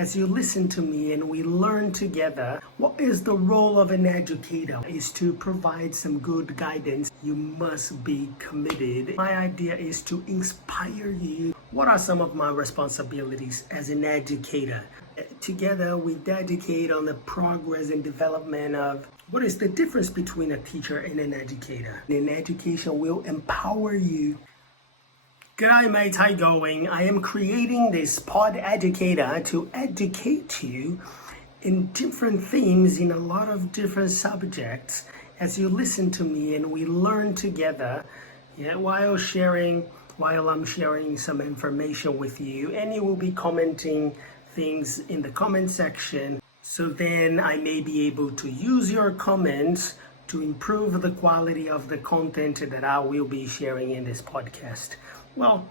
as you listen to me and we learn together. What is the role of an educator? Is to provide some good guidance. You must be committed. My idea is to inspire you. What are some of my responsibilities as an educator? Together we dedicate on the progress and development of what is the difference between a teacher and an educator. An education will empower you. G'day mates, how you going? I am creating this PodEducator to educate you in different themes in a lot of different subjects as you listen to me and we learn together while I'm sharing some information with you, and you will be commenting things in the comment section, so then I may be able to use your comments to improve the quality of the content that I will be sharing in this podcast. Well,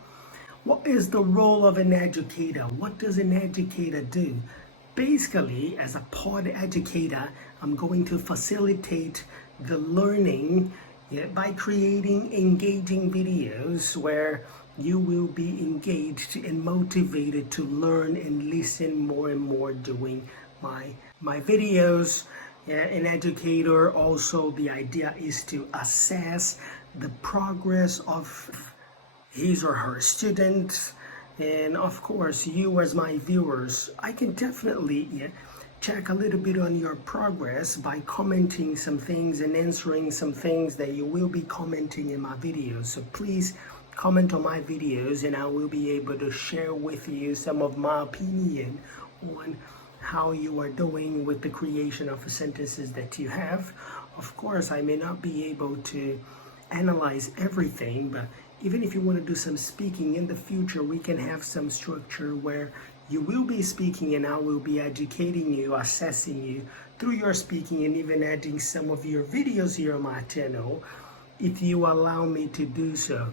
what is the role of an educator? What does an educator do? Basically, as a PodEducator, I'm going to facilitate the learning by creating engaging videos where you will be engaged and motivated to learn and listen more and more doing my videos. An educator also, the idea is to assess the progress of his or her students, and of course you as my viewers, I can definitely check a little bit on your progress by commenting some things and answering some things that you will be commenting in my videos. So please comment on my videos and I will be able to share with you some of my opinion on how you are doing with the creation of sentences that you have. Of course, I may not be able to analyze everything, but even if you want to do some speaking in the future, we can have some structure where you will be speaking and I will be educating you, assessing you through your speaking, and even adding some of your videos here on my channel if you allow me to do so.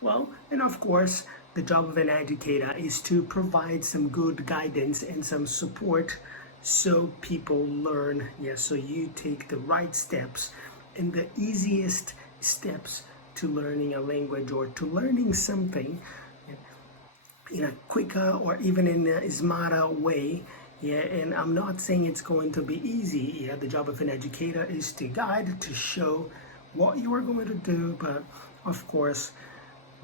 Well, and of course, the job of an educator is to provide some good guidance and some support so people learn. So you take the right steps and the easiest steps to learning a language or to learning something in a quicker or even in a smarter way. And I'm not saying it's going to be easy. The job of an educator is to guide, to show what you are going to do, but of course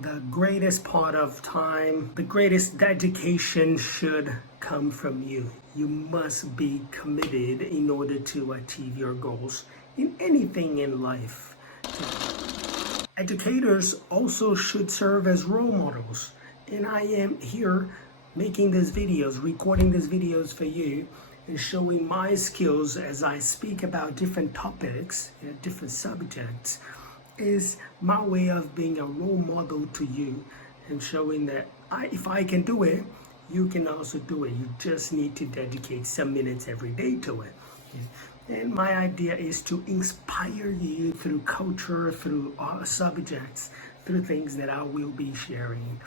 the greatest part of time, the greatest dedication should come from you. You must be committed in order to achieve your goals in anything in life. Educators also should serve as role models, and I am here making these videos, recording these videos for you and showing my skills as I speak about different topics, different subjects, is my way of being a role model to you and showing that if I can do it, you can also do it. You just need to dedicate some minutes every day to it. And my idea is to inspire you through culture, through subjects, through things that I will be sharing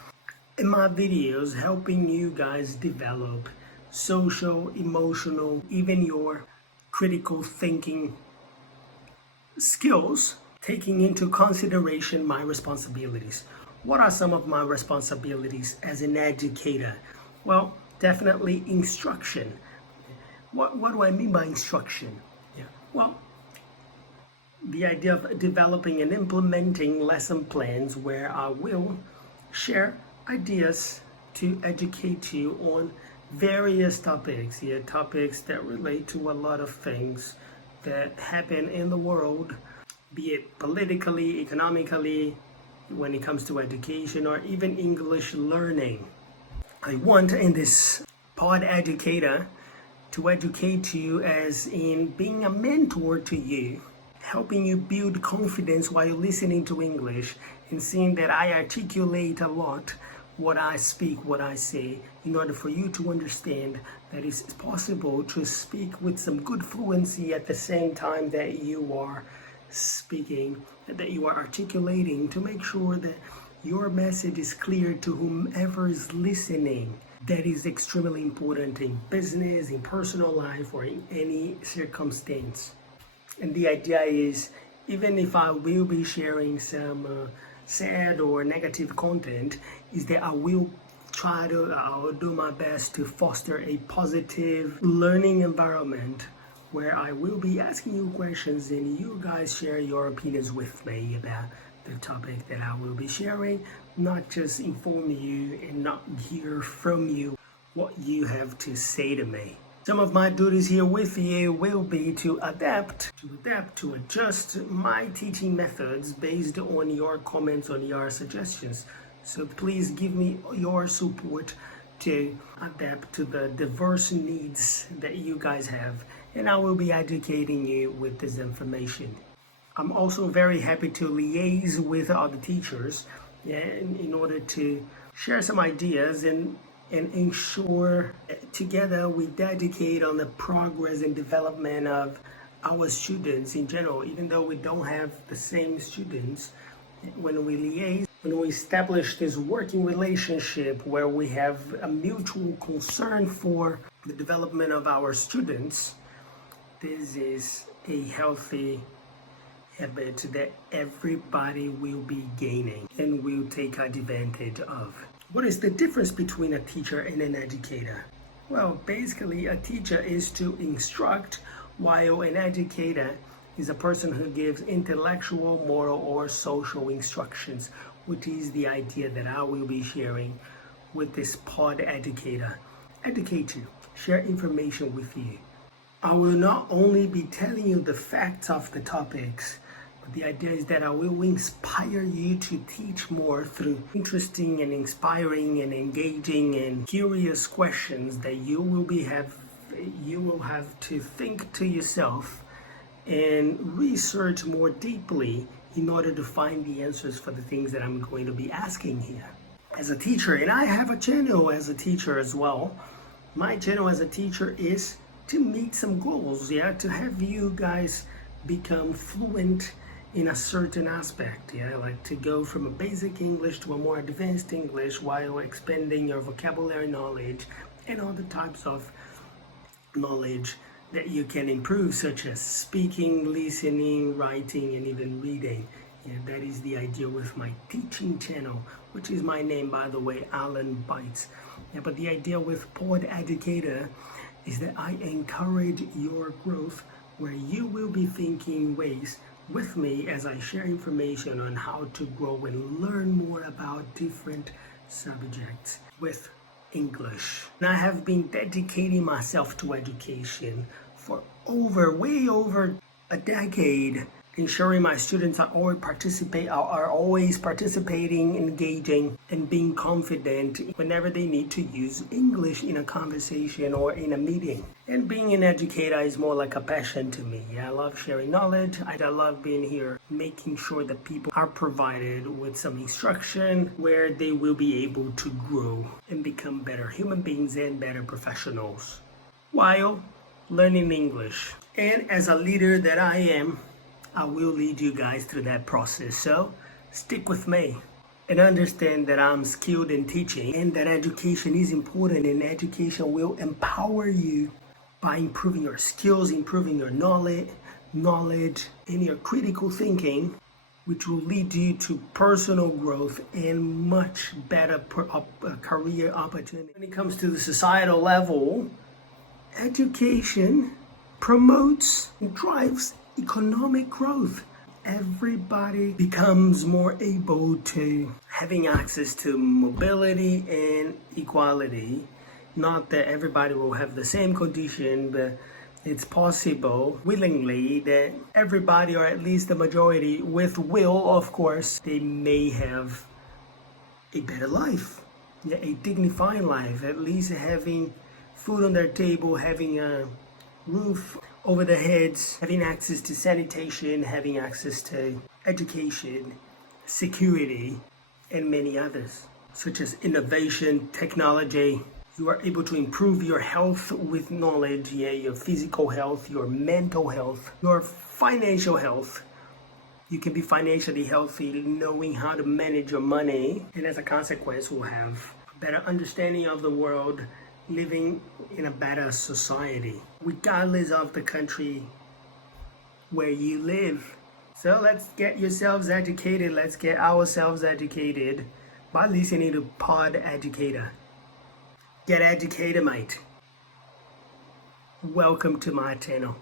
in my videos, helping you guys develop social, emotional, even your critical thinking skills, taking into consideration my responsibilities. What are some of my responsibilities as an educator? Well, definitely instruction. What do I mean by instruction? Well, the idea of developing and implementing lesson plans where I will share ideas to educate you on various topics, topics that relate to a lot of things that happen in the world, be it politically, economically, when it comes to education, or even English learning. I want in this PodEducator to educate you as in being a mentor to you, helping you build confidence while listening to English and seeing that I articulate a lot what I speak, what I say, in order for you to understand that it's possible to speak with some good fluency at the same time that you are speaking, that you are articulating, to make sure that your message is clear to whomever is listening. That is extremely important in business, in personal life, or in any circumstance. And the idea is, even if I will be sharing some sad or negative content, is that I will I will do my best to foster a positive learning environment where I will be asking you questions and you guys share your opinions with me about the topic that I will be sharing, not just inform you and not hear from you what you have to say to me. Some of my duties here with you will be to adjust my teaching methods based on your comments, on your suggestions. So please give me your support to adapt to the diverse needs that you guys have, and I will be educating you with this information. I'm also very happy to liaise with other teachers in order to share some ideas and ensure together we dedicate on the progress and development of our students in general. Even though we don't have the same students, when we liaise, when we establish this working relationship where we have a mutual concern for the development of our students, this is a healthy habit that everybody will be gaining and will take advantage of. What is the difference between a teacher and an educator? Well, basically a teacher is to instruct, while an educator is a person who gives intellectual, moral, or social instructions, which is the idea that I will be sharing with this PodEducator. Educate you, share information with you. I will not only be telling you the facts of the topics, but the idea is that I will inspire you to teach more through interesting and inspiring and engaging and curious questions that you will have to think to yourself and research more deeply in order to find the answers for the things that I'm going to be asking here. As a teacher, and I have a channel as a teacher as well, my channel as a teacher is to meet some goals, to have you guys become fluent in a certain aspect, like to go from a basic English to a more advanced English while expanding your vocabulary knowledge and all the types of knowledge that you can improve, such as speaking, listening, writing, and even reading. That is the idea with my teaching channel, which is my name, by the way, Alan Bites. But the idea with PodEducator is that I encourage your growth, where you will be thinking ways with me as I share information on how to grow and learn more about different subjects with English. And I have been dedicating myself to education for way over a decade, ensuring my students are always participating, engaging, and being confident whenever they need to use English in a conversation or in a meeting. And being an educator is more like a passion to me. I love sharing knowledge. I love being here, making sure that people are provided with some instruction where they will be able to grow and become better human beings and better professionals while learning English. And as a leader that I am, I will lead you guys through that process. So stick with me and understand that I'm skilled in teaching and that education is important, and education will empower you by improving your skills, improving your knowledge and your critical thinking, which will lead you to personal growth and much better career opportunity. When it comes to the societal level, education promotes and drives economic growth. Everybody becomes more able to having access to mobility and equality. Not that everybody will have the same condition, but it's possible willingly that everybody, or at least the majority, with will, of course, they may have a better life, a dignified life, at least having food on their table, having a roof over their heads, having access to sanitation, having access to education, security, and many others, such as innovation, technology. You are able to improve your health with knowledge, your physical health, your mental health, your financial health. You can be financially healthy knowing how to manage your money, and as a consequence will have a better understanding of the world, living in a better society, regardless of the country where you live. So let's get yourselves educated. Let's get ourselves educated by listening to PodEducator. Get educated, mate. Welcome to my channel.